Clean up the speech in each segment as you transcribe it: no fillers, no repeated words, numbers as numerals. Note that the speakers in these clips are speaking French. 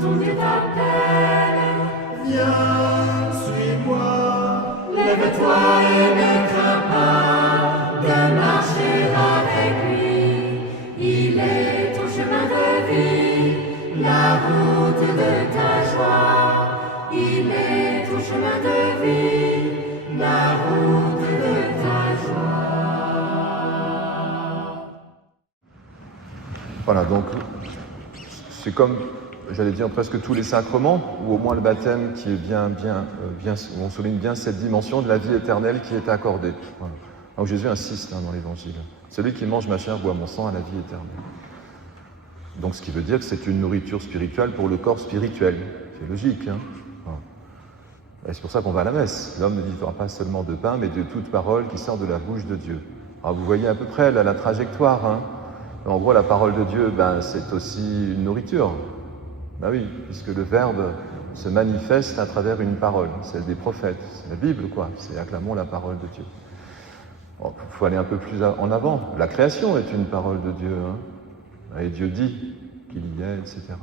ton Dieu t'appelle. Viens, suis-moi, Lève-toi et ne crains pas de marcher avec lui. Il est ton chemin de vie, la route de ta joie. Il est ton chemin de vie, la route de ta joie. Voilà, donc c'est comme, j'allais dire, presque tous les sacrements, ou au moins le baptême qui est bien, où on souligne bien cette dimension de la vie éternelle qui est accordée. Voilà. Donc Jésus insiste dans l'Évangile. Celui qui mange ma chair, boit mon sang, a la vie éternelle. Donc ce qui veut dire que c'est une nourriture spirituelle pour le corps spirituel. C'est logique, hein. Voilà. Et c'est pour ça qu'on va à la messe. L'homme ne vivra pas seulement de pain, mais de toute parole qui sort de la bouche de Dieu. Alors vous voyez à peu près là, la trajectoire, hein. En gros, la parole de Dieu, c'est aussi une nourriture. Ben oui, puisque le Verbe se manifeste à travers une parole, celle des prophètes, c'est la Bible, quoi. C'est acclamons la parole de Dieu. Il faut aller un peu plus en avant. La création est une parole de Dieu, hein. Et Dieu dit qu'il y est, etc.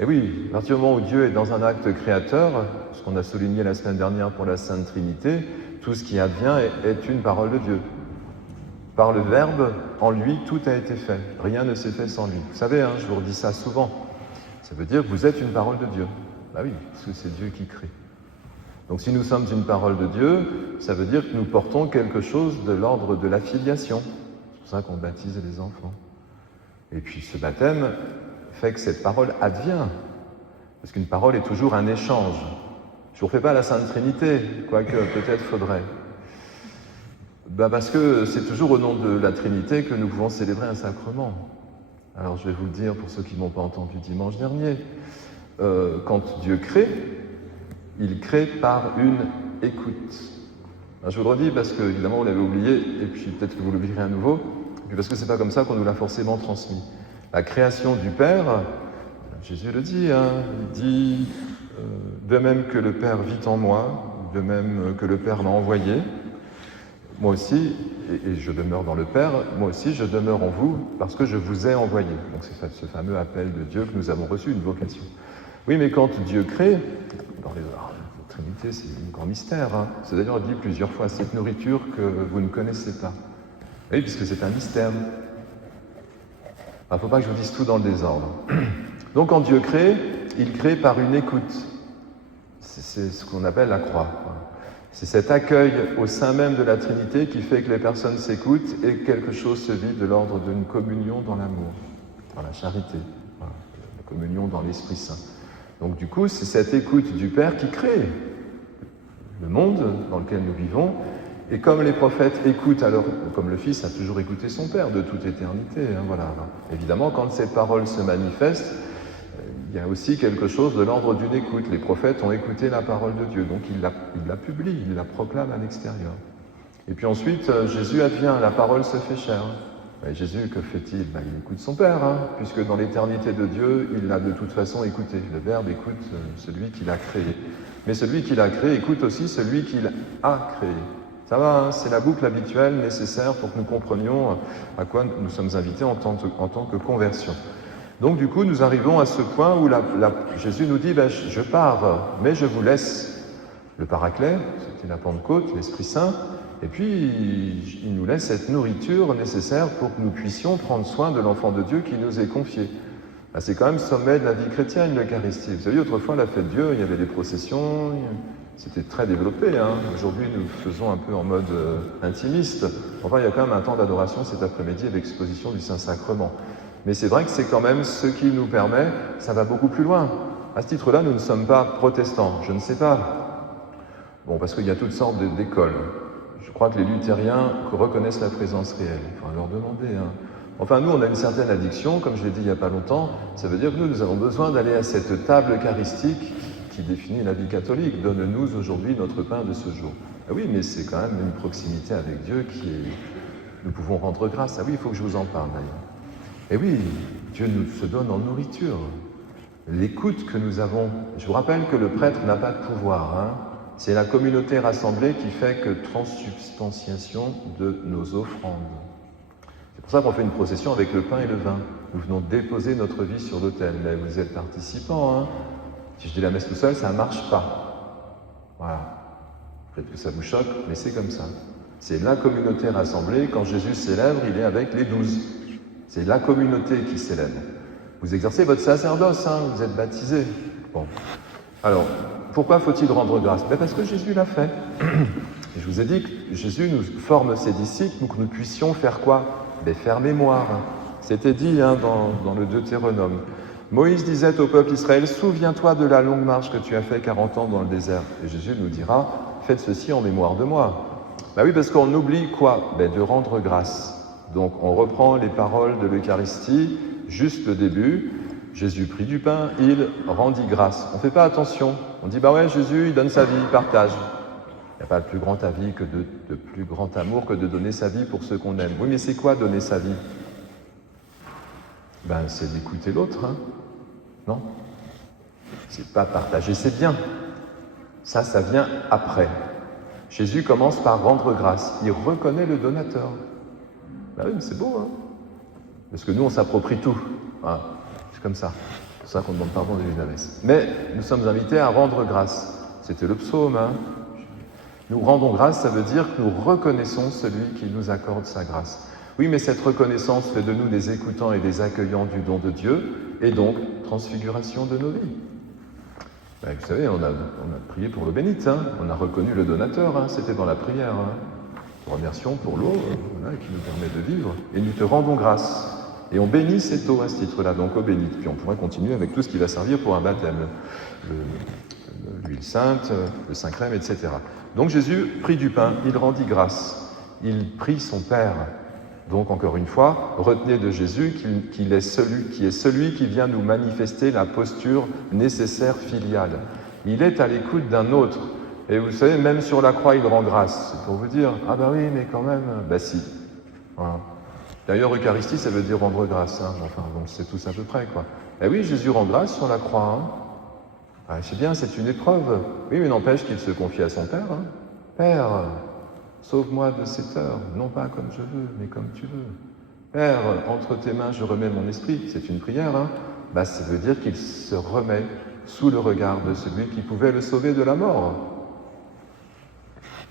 Et oui, à partir du moment où Dieu est dans un acte créateur, ce qu'on a souligné la semaine dernière pour la Sainte Trinité, tout ce qui advient est une parole de Dieu. Par le Verbe, en lui, tout a été fait. Rien ne s'est fait sans lui. Vous savez, hein, je vous redis ça souvent. Ça veut dire que vous êtes une parole de Dieu. Bah oui, parce que c'est Dieu qui crée. Donc si nous sommes une parole de Dieu, ça veut dire que nous portons quelque chose de l'ordre de la filiation. C'est pour ça qu'on baptise les enfants. Et puis ce baptême fait que cette parole advient. Parce qu'une parole est toujours un échange. Je ne vous refais pas la Sainte Trinité, quoique peut-être faudrait. Parce que c'est toujours au nom de la Trinité que nous pouvons célébrer un sacrement. Alors je vais vous le dire pour ceux qui ne m'ont pas entendu dimanche dernier. Quand Dieu crée, il crée par une écoute. Alors, je vous le redis parce que, évidemment, vous l'avez oublié, et puis peut-être que vous l'oublierez à nouveau, et puis parce que c'est pas comme ça qu'on nous l'a forcément transmis. La création du Père, Jésus le dit, hein, il dit de même que le Père vit en moi, de même que le Père m'a envoyé, moi aussi, et je demeure dans le Père, moi aussi je demeure en vous parce que je vous ai envoyé. Donc c'est ce fameux appel de Dieu que nous avons reçu, une vocation. Oui, mais quand Dieu crée, dans la Trinité, c'est un grand mystère. Hein. C'est d'ailleurs dit plusieurs fois, cette nourriture que vous ne connaissez pas. Oui, puisque c'est un mystère. Il ne faut pas que je vous dise tout dans le désordre. Donc quand Dieu crée, il crée par une écoute. C'est ce qu'on appelle la croix. C'est cet accueil au sein même de la Trinité qui fait que les personnes s'écoutent et quelque chose se vit de l'ordre d'une communion dans l'amour, dans la charité, voilà, la communion dans l'Esprit Saint. Donc du coup, c'est cette écoute du Père qui crée le monde dans lequel nous vivons. Et comme les prophètes écoutent, alors comme le Fils a toujours écouté son Père de toute éternité, hein, voilà. Évidemment, quand cette parole se manifeste, il y a aussi quelque chose de l'ordre d'une écoute. Les prophètes ont écouté la parole de Dieu, donc il la publie, il la proclame à l'extérieur. Et puis ensuite, Jésus advient, la parole se fait chair. Et Jésus, que fait-il? Il écoute son Père, hein, puisque dans l'éternité de Dieu, il l'a de toute façon écouté. Le Verbe écoute celui qui l'a créé. Mais celui qui l'a créé écoute aussi celui qu'il a créé. Ça va, hein, c'est la boucle habituelle nécessaire pour que nous comprenions à quoi nous sommes invités en tant que conversion. Donc du coup, nous arrivons à ce point où Jésus nous dit, je pars, mais je vous laisse le Paraclet, c'était la Pentecôte, l'Esprit Saint, et puis il nous laisse cette nourriture nécessaire pour que nous puissions prendre soin de l'enfant de Dieu qui nous est confié. C'est quand même le sommet de la vie chrétienne, l'Eucharistie. Vous savez, autrefois, la fête de Dieu, il y avait des processions, c'était très développé. Hein. Aujourd'hui, nous faisons un peu en mode intimiste. Enfin, il y a quand même un temps d'adoration cet après-midi avec l'exposition du Saint-Sacrement. Mais c'est vrai que c'est quand même ce qui nous permet, ça va beaucoup plus loin. À ce titre-là, nous ne sommes pas protestants, je ne sais pas. Bon, parce qu'il y a toutes sortes d'écoles. Je crois que les luthériens reconnaissent la présence réelle. Il faut leur demander. Hein. Enfin, nous, on a une certaine addiction, comme je l'ai dit il n'y a pas longtemps. Ça veut dire que nous avons besoin d'aller à cette table eucharistique qui définit la vie catholique. Donne-nous aujourd'hui notre pain de ce jour. Ah oui, mais c'est quand même une proximité avec Dieu qui est... Nous pouvons rendre grâce. Ah oui, il faut que je vous en parle d'ailleurs. Et oui, Dieu nous se donne en nourriture. L'écoute que nous avons. Je vous rappelle que le prêtre n'a pas de pouvoir. Hein. C'est la communauté rassemblée qui fait que transsubstantiation de nos offrandes. C'est pour ça qu'on fait une procession avec le pain et le vin. Nous venons déposer notre vie sur l'autel. Mais vous êtes participants, hein. Si je dis la messe tout seul, ça ne marche pas. Voilà. Peut-être que ça vous choque, mais c'est comme ça. C'est la communauté rassemblée. Quand Jésus célèbre, il est avec les 12. C'est la communauté qui célèbre. Vous exercez votre sacerdoce, hein, vous êtes baptisés. Bon. Alors, pourquoi faut-il rendre grâce? Parce que Jésus l'a fait. Et je vous ai dit que Jésus nous forme ses disciples pour que nous puissions faire quoi? Faire mémoire. C'était dit hein, dans le Deutéronome. Moïse disait au peuple Israël, souviens-toi de la longue marche que tu as fait 40 ans dans le désert. Et Jésus nous dira, faites ceci en mémoire de moi. Oui, parce qu'on oublie quoi? De rendre grâce. Donc on reprend les paroles de l'Eucharistie, juste le début. Jésus prit du pain, il rendit grâce. On ne fait pas attention. On dit, ouais, Jésus, il donne sa vie, il partage. Il n'y a pas de plus grand avis que de plus grand amour que de donner sa vie pour ceux qu'on aime. Oui, mais c'est quoi donner sa vie? C'est d'écouter l'autre, hein? Non? C'est pas partager ses biens. Ça vient après. Jésus commence par rendre grâce. Il reconnaît le donateur. Oui, mais c'est beau, hein? Parce que nous, on s'approprie tout. Hein? C'est comme ça. C'est pour ça qu'on demande pardon de la messe. Mais nous sommes invités à rendre grâce. C'était le psaume, hein? Nous rendons grâce, ça veut dire que nous reconnaissons celui qui nous accorde sa grâce. Oui, mais cette reconnaissance fait de nous des écoutants et des accueillants du don de Dieu, et donc transfiguration de nos vies. Vous savez, on a prié pour l'eau bénite, hein. On a reconnu le donateur, hein. C'était dans la prière. Hein. Nous remercions pour l'eau qui nous permet de vivre, et nous te rendons grâce. Et on bénit cette eau à ce titre-là, donc eau bénite. Puis on pourrait continuer avec tout ce qui va servir pour un baptême. L'huile sainte, le Saint-Crème, etc. Donc Jésus prit du pain, il rendit grâce, il prie son Père. Donc encore une fois, retenez de Jésus qu'il est celui qui vient nous manifester la posture nécessaire filiale. Il est à l'écoute d'un autre. Et vous savez, même sur la croix, il rend grâce. C'est pour vous dire, oui, mais quand même, si. Voilà. D'ailleurs, Eucharistie, ça veut dire rendre grâce. Hein. Enfin, donc c'est tous à peu près, quoi. Et oui, Jésus rend grâce sur la croix. Hein. C'est bien, c'est une épreuve. Oui, mais n'empêche qu'il se confie à son Père. Hein. Père, sauve-moi de cette heure, non pas comme je veux, mais comme tu veux. Père, entre tes mains, je remets mon esprit. C'est une prière. Hein. Ça veut dire qu'il se remet sous le regard de celui qui pouvait le sauver de la mort.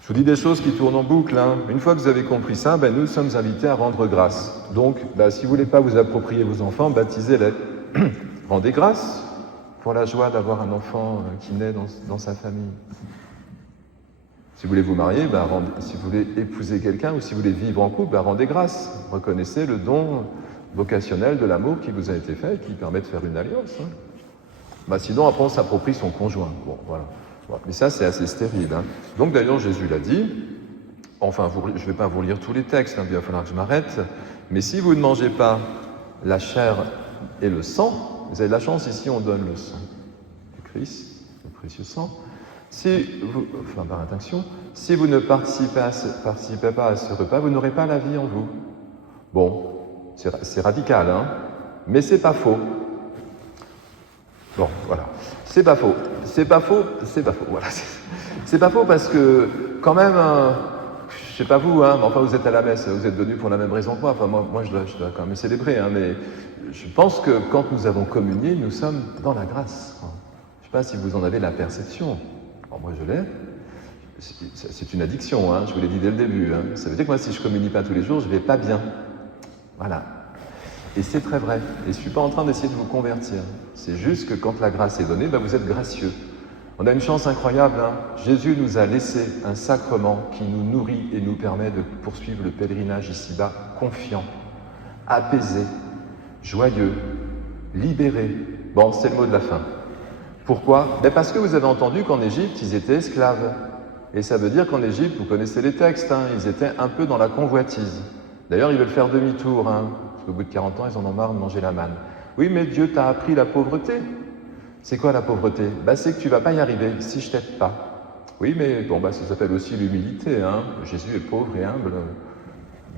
Je vous dis des choses qui tournent en boucle. Hein. Une fois que vous avez compris ça, nous sommes invités à rendre grâce. Donc, si vous ne voulez pas vous approprier vos enfants, baptisez-les. Rendez grâce pour la joie d'avoir un enfant qui naît dans sa famille. Si vous voulez vous marier, si vous voulez épouser quelqu'un ou si vous voulez vivre en couple, rendez grâce. Reconnaissez le don vocationnel de l'amour qui vous a été fait et qui permet de faire une alliance. Hein. Sinon, après, on s'approprie son conjoint. Bon, voilà. Mais ça, c'est assez stérile. Hein. Donc, d'ailleurs, Jésus l'a dit. Enfin, je ne vais pas vous lire tous les textes, hein, il va falloir que je m'arrête. Mais si vous ne mangez pas la chair et le sang, vous avez de la chance, ici, on donne le sang du Christ, le précieux sang. Par intention, si vous ne participez pas à ce repas, vous n'aurez pas la vie en vous. Bon, c'est radical, hein, mais c'est pas faux. Bon, voilà. C'est pas faux, voilà. C'est pas faux parce que, quand même, je sais pas vous, hein, mais enfin vous êtes à la messe, vous êtes venus pour la même raison que moi. Enfin, moi je dois quand même célébrer, hein, mais je pense que quand nous avons communié, nous sommes dans la grâce. Je sais pas si vous en avez la perception. Alors, moi je l'ai. C'est une addiction, hein, je vous l'ai dit dès le début. Hein. Ça veut dire que moi, si je communie pas tous les jours, je vais pas bien. Voilà. Et c'est très vrai. Et je ne suis pas en train d'essayer de vous convertir. C'est juste que quand la grâce est donnée, vous êtes gracieux. On a une chance incroyable. Hein. Jésus nous a laissé un sacrement qui nous nourrit et nous permet de poursuivre le pèlerinage ici-bas confiant, apaisé, joyeux, libéré. Bon, c'est le mot de la fin. Pourquoi? Parce que vous avez entendu qu'en Égypte, ils étaient esclaves. Et ça veut dire qu'en Égypte, vous connaissez les textes, hein, ils étaient un peu dans la convoitise. D'ailleurs, ils veulent faire demi-tour, hein, parce qu'au bout de 40 ans, ils en ont marre de manger la manne. Oui, mais Dieu t'a appris la pauvreté. C'est quoi la pauvreté? C'est que tu ne vas pas y arriver si je ne t'aide pas. Oui, mais ça s'appelle aussi l'humilité. Hein. Jésus est pauvre et humble,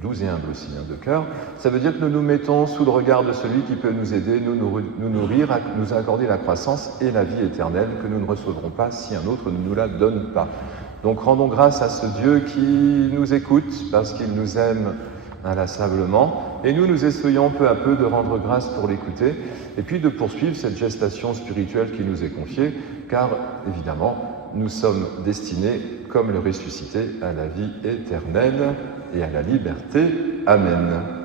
doux et humble aussi, hein, de cœur. Ça veut dire que nous nous mettons sous le regard de celui qui peut nous aider, nous nourrir, nous accorder la croissance et la vie éternelle que nous ne recevrons pas si un autre ne nous la donne pas. Donc rendons grâce à ce Dieu qui nous écoute parce qu'il nous aime inlassablement, et nous essayons peu à peu de rendre grâce pour l'écouter, et puis de poursuivre cette gestation spirituelle qui nous est confiée, car évidemment, nous sommes destinés, comme le ressuscité, à la vie éternelle et à la liberté. Amen.